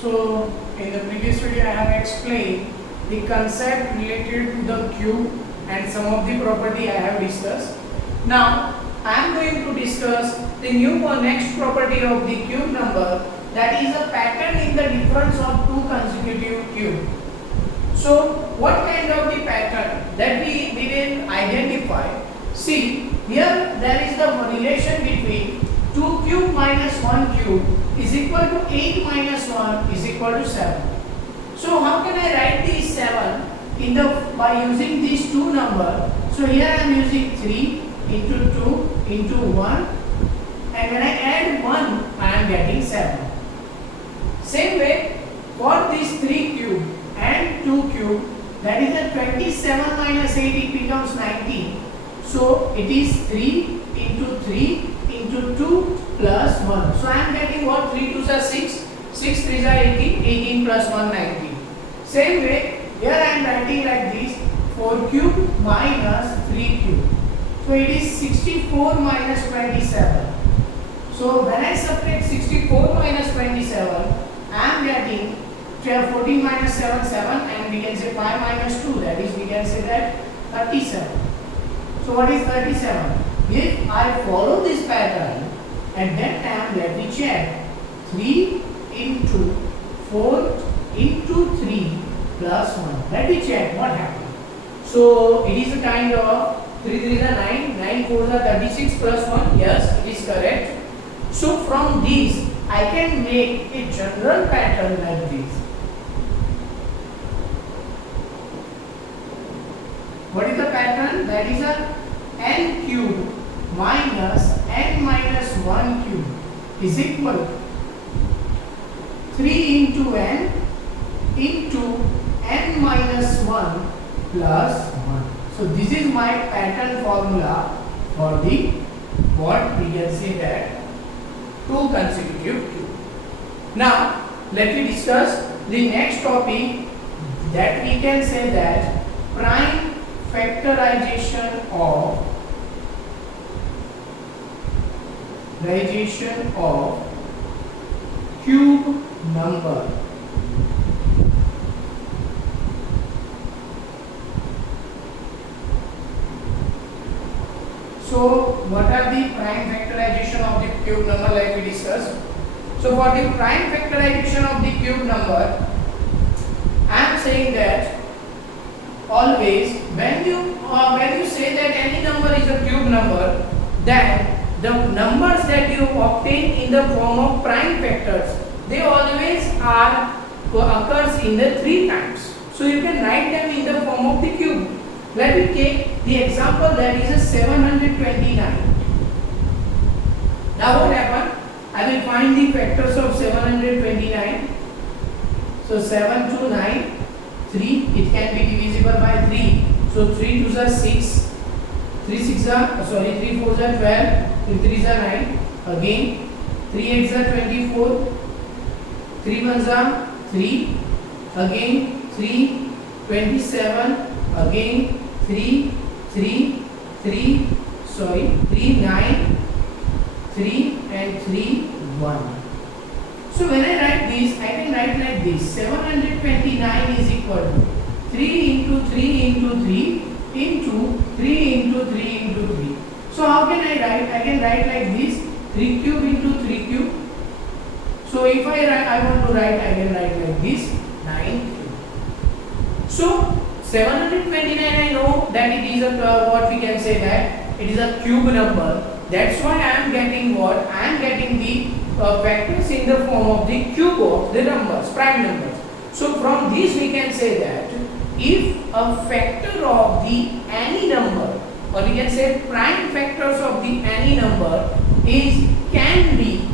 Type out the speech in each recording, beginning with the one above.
So in the previous video I have explained the concept related to the cube and some of the property I have discussed. Now I am going to discuss the new or next property of the cube number, that is a pattern in the difference of two consecutive cubes. So what kind of the pattern that we will identify? See, here there is the relation between 2 cube minus 1 cube is equal to 8 minus 1 is equal to 7. So how can I write these 7 in the by using these two numbers? So here I am using 3 into 2 into 1, and when I add 1 I am getting 7. Same way for these 3 cube and 2 cube, that is a 27 minus 8, it becomes 19. So it is 3 into 3 into 2 plus 1. So I am getting what? 3 2s are 6, 6 3s are 18, 18 plus 1 19. Same way here I am writing like this, 4 cube minus 3 cube. So it is 64 minus 27. So when I subtract 64 minus 27, I am getting 14 minus 7 7, and we can say 5 minus 2, that is we can say that 37. So what is 37? If I follow this pattern, at that time let me check. 3 into 4 into 3 plus 1. Let me check what happened. So it is a kind of 3 3 are 9, 9 4 are 36 plus 1. Yes, it is correct. So from these I can make a general pattern like this. What is the pattern? That is a n cube minus n minus 1 cube is equal 3 into n into n minus 1 plus 1. So this is my pattern formula for the what we can say that two consecutive cube. Now let me discuss the next topic, that we can say that prime factorization of cube number. So what are the prime factorization of the cube number, like we discussed? So for the prime factorization of the cube number, I am saying that always when you say that any number is a cube number, then the numbers that you obtain in the form of prime factors, they always occurs in the 3 times. So you can write them in the form of the cube. Let me take the example, that is a 729. Now what happened? I will find the factors of 729. So 7 to 9, 3, it can be divisible by 3. So 3 2s are 6, 3 6 are 3 4s are 12, 3 3s are 9. Again 3 8s are 24, 3 1s are 3. Again 3 27. Again 3 3 3 3 9 3 and 3 1. So when I write this, I can write like this: 729 is equal to 3 into 3 into 3 into 3 into 3 into 3. So how can I write? I can write like this: 3 cube into 3 cube. So if I want to write, I can write like this: 9 cube. So 729, I know that it is a what we can say that it is a cube number. That's why I am getting what? I am getting the factors in the form of the cube of the numbers, prime numbers. So from this we can say that if a factor of the any number, or we can say prime factors of the any number is can be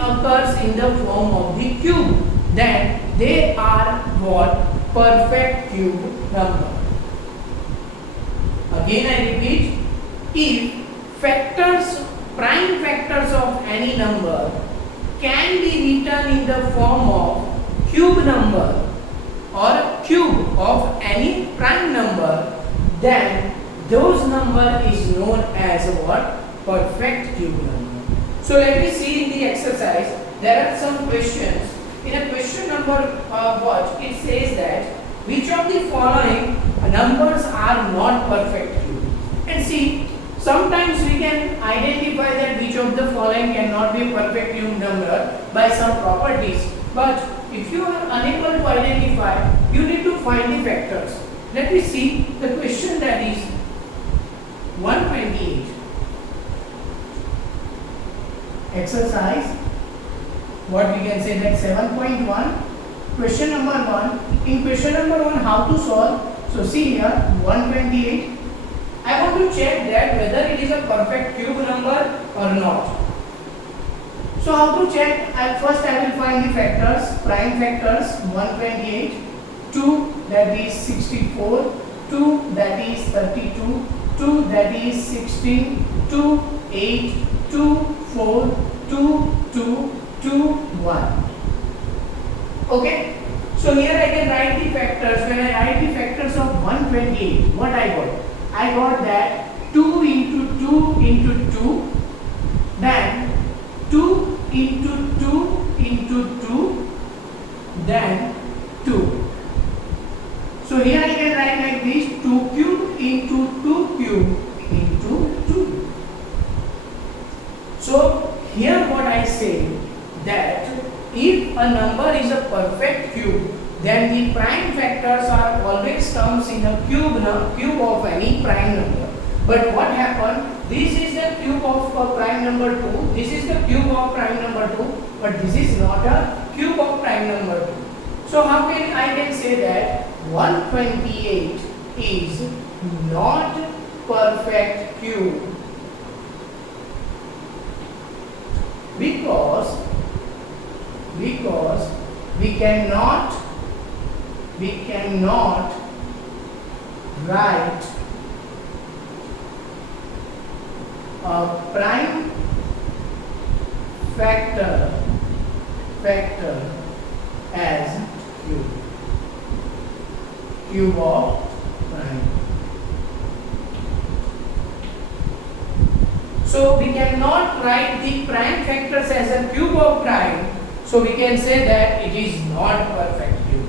occurs in the form of the cube, then they are what? Perfect cube number. Again I repeat, if prime factors of any number can be written in the form of cube number or cube of any prime number, then those number is known as what? Perfect cube number. So let me see in the exercise. There are some questions in a question number what it says that which of the following numbers are not perfect cube. And see, sometimes we can identify that which of the following cannot be a perfect cube number by some properties. But if you are unable to identify, you need to find the factors. Let me see the question that is 128. Exercise, what we can say that 7.1. Question number 1. In question number 1, how to solve? So see here, 128. I want to check that whether it is a perfect cube number or not. So how to check? First I will find the factors, prime factors. 128, 2 that is 64, 2 that is 32, 2 that is 16, 2, 8, 2, 4, 2, 2, 2, 1. Okay. So here I can write the factors. When I write the factors of 128, what I got? I got that 2 into 2 into 2, then 2 into 2 into 2, then 2. So here I can write like this, 2 cube into 2 cube into 2. So here what I say that if a number is a perfect cube, then the prime factors are always comes in a cube of any prime number. But what happened? This is the cube of prime number 2. This is the cube of prime number 2. But this is not a cube of prime number 2. So how can I say that 128 is not perfect cube? Because we cannot write a prime factor as cube of prime. So we cannot write the prime factors as a cube of prime. So we can say that it is not perfect cube.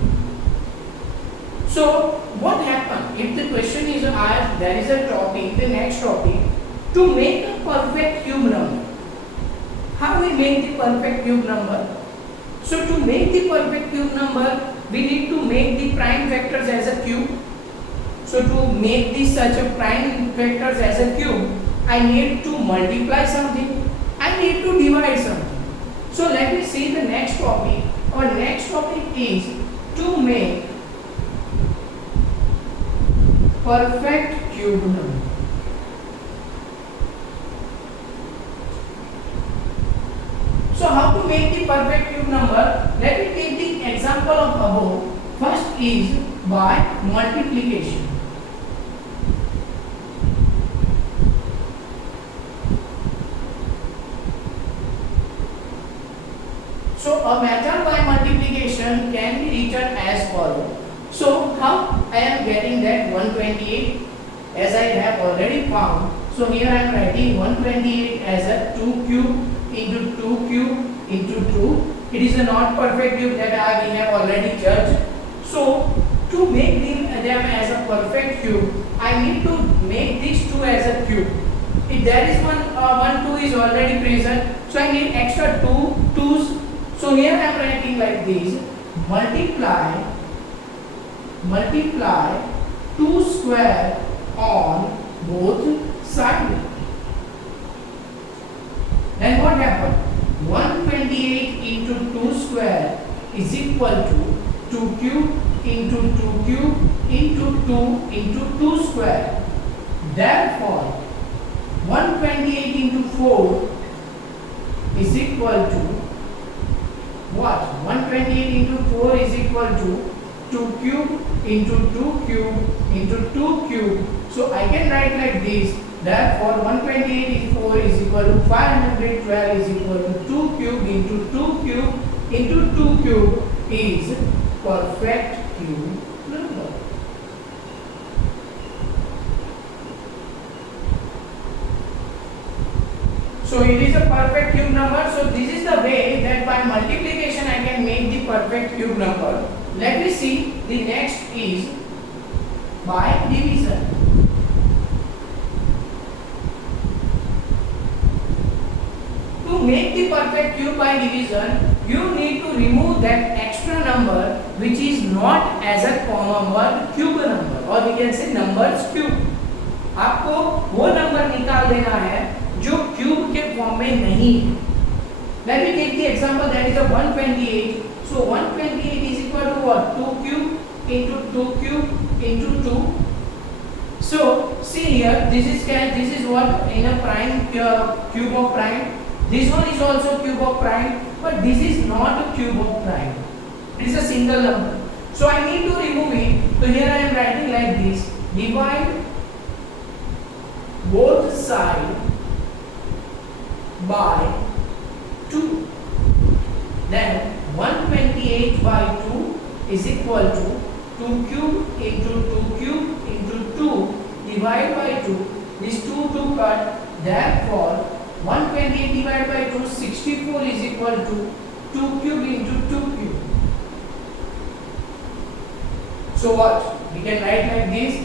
So what happens if the question is asked, there is a topic, the next topic, to make a perfect cube number? How we make the perfect cube number? So to make the perfect cube number, we need to make the prime factors as a cube. So to make this such a prime factors as a cube, I need to multiply something, I need to divide something. So let me see the next topic. Our next topic is to make perfect cube number. So how to make the perfect cube number? Let me take the example of above. First is by multiplication. So a method by multiplication can be written as follows. So how I am getting that 128 as I have already found. So here I am writing 128 as a 2 cube into 2 cube into 2. It is a not perfect cube that we have already judged. So to make them as a perfect cube, I need to make these two as a cube. If there is one 2 is already present, so I need extra 2 2's. So here I am writing like this, multiply 2 square on both sides. Then what happened? 128 into 2 square is equal to 2 cube into 2 cube into 2 into 2 square. Therefore, 128 into 4 is equal to what? 128 into 4 is equal to 2 cube into 2 cube into 2 cube. So I can write like this. Therefore, 128 is 4 is equal to 512 is equal to 2 cube into 2 cube into 2 cube is perfect cube number. So it is a perfect cube number. So this is the way that by multiplication I can make the perfect cube number. Let me see. The next is by division. To make the perfect cube by division, you need to remove that extra number which is not as a common word cube number, or we can say numbers cube. आपको वो number निकाल देना है जो cube के form में नहीं है. Let me take the example that is a 128. So 128 is equal to what? 2 cube into 2 cube into 2. So see here, this is what in a prime cube of prime. This one is also cube of prime, but this is not a cube of prime. It is a single number. So I need to remove it. So here I am writing like this: divide both sides by 2. Then 128 by 2 is equal to 2 cube into 2 cube into 2 divided by 2. These 2 cut. Therefore 128 divided by 2, 64 is equal to 2 cube into 2 cube. So what? We can write like this: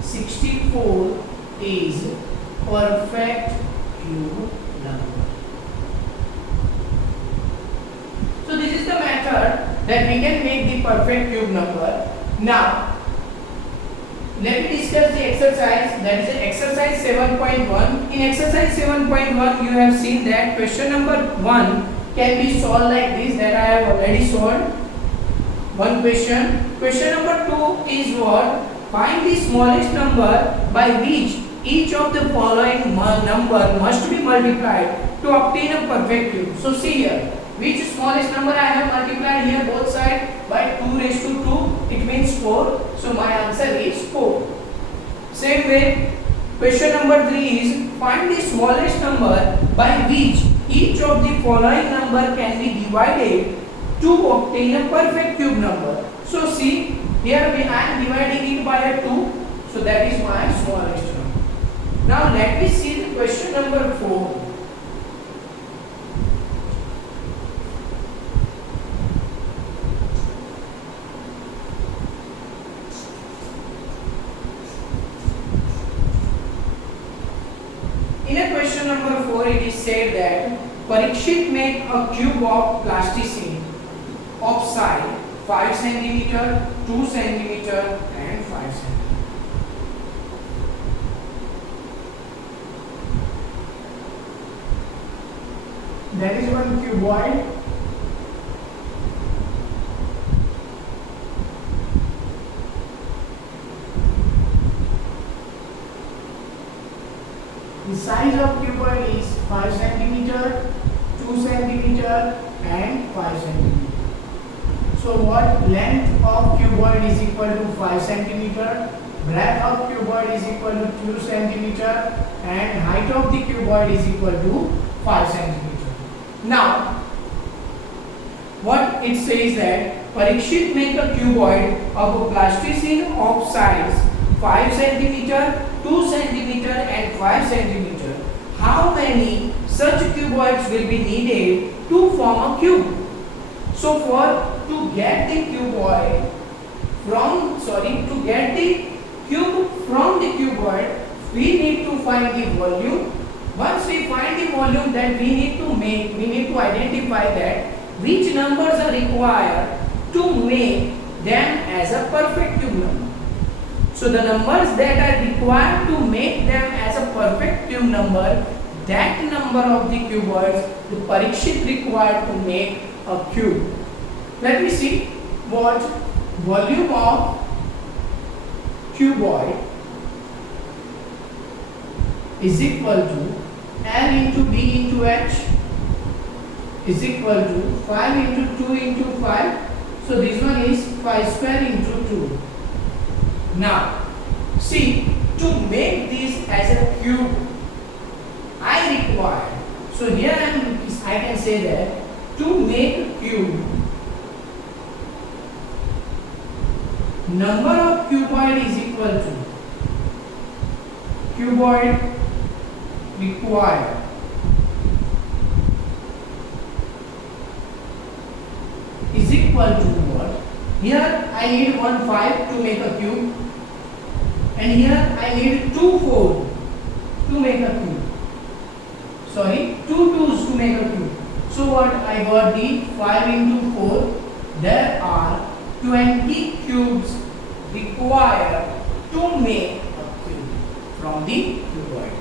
64 is perfect cube number. So this is the method that we can make the perfect cube number. Now let me discuss the exercise, that is exercise 7.1. In exercise 7.1 you have seen that question number 1 can be solved like this, that I have already solved. One question. Question number 2 is what? Find the smallest number by which each of the following number must be multiplied to obtain a perfect cube. So see here, which smallest number I have multiplied here both sides by 2 raised to 2, it means 4. So my answer is 4. Same way, question number 3 is find the smallest number by which each of the following number can be divided to obtain a perfect cube number. So see, here I am dividing it by a 2, so that is my smallest number. Now let me see the question number 4. In a question number 4 it is said that Parikshit made a cube of plasticine of size 5 cm, 2 cm and 5 cm. That is one cuboid. The size of cuboid is 5 cm, 2 cm and 5 cm. So what length of cuboid is equal to 5 cm, breadth of cuboid is equal to 2 cm and height of the cuboid is equal to 5 cm. Now what it says that Parikshit make a cuboid of a plasticine of size 5 cm, 2 cm and 5 cm. How many such cuboids will be needed to form a cube? So to get the cuboid to get the cube from the cuboid, we need to find the volume. Once we find the volume, then we need to identify that which numbers are required to make them as a perfect cube number. So the numbers that are required to make them as a perfect cube number, that number of the cuboids the Parikshit required to make a cube. Let me see what volume of cuboid is equal to L into B into H is equal to 5 into 2 into 5. So this one is 5 square into 2. Now see, to make this as a cube I require, so here I can say that to make a cube, number of cuboid is equal to cuboid required equal to what? Here I need 1 5 to make a cube, and here I need 2 4 to make a cube. Sorry, 2 2s to make a cube. So what? I got the 5 into 4. There are 20 cubes required to make a cube from the cuboid.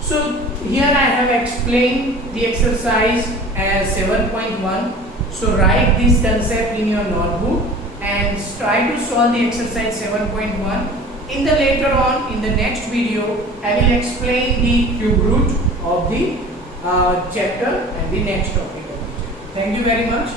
So here I have explained the exercise as 7.1. So write this concept in your notebook and try to solve the exercise 7.1. In the later on, in the next video, I will explain the cube root of the chapter and the next topic of the chapter. Thank you very much.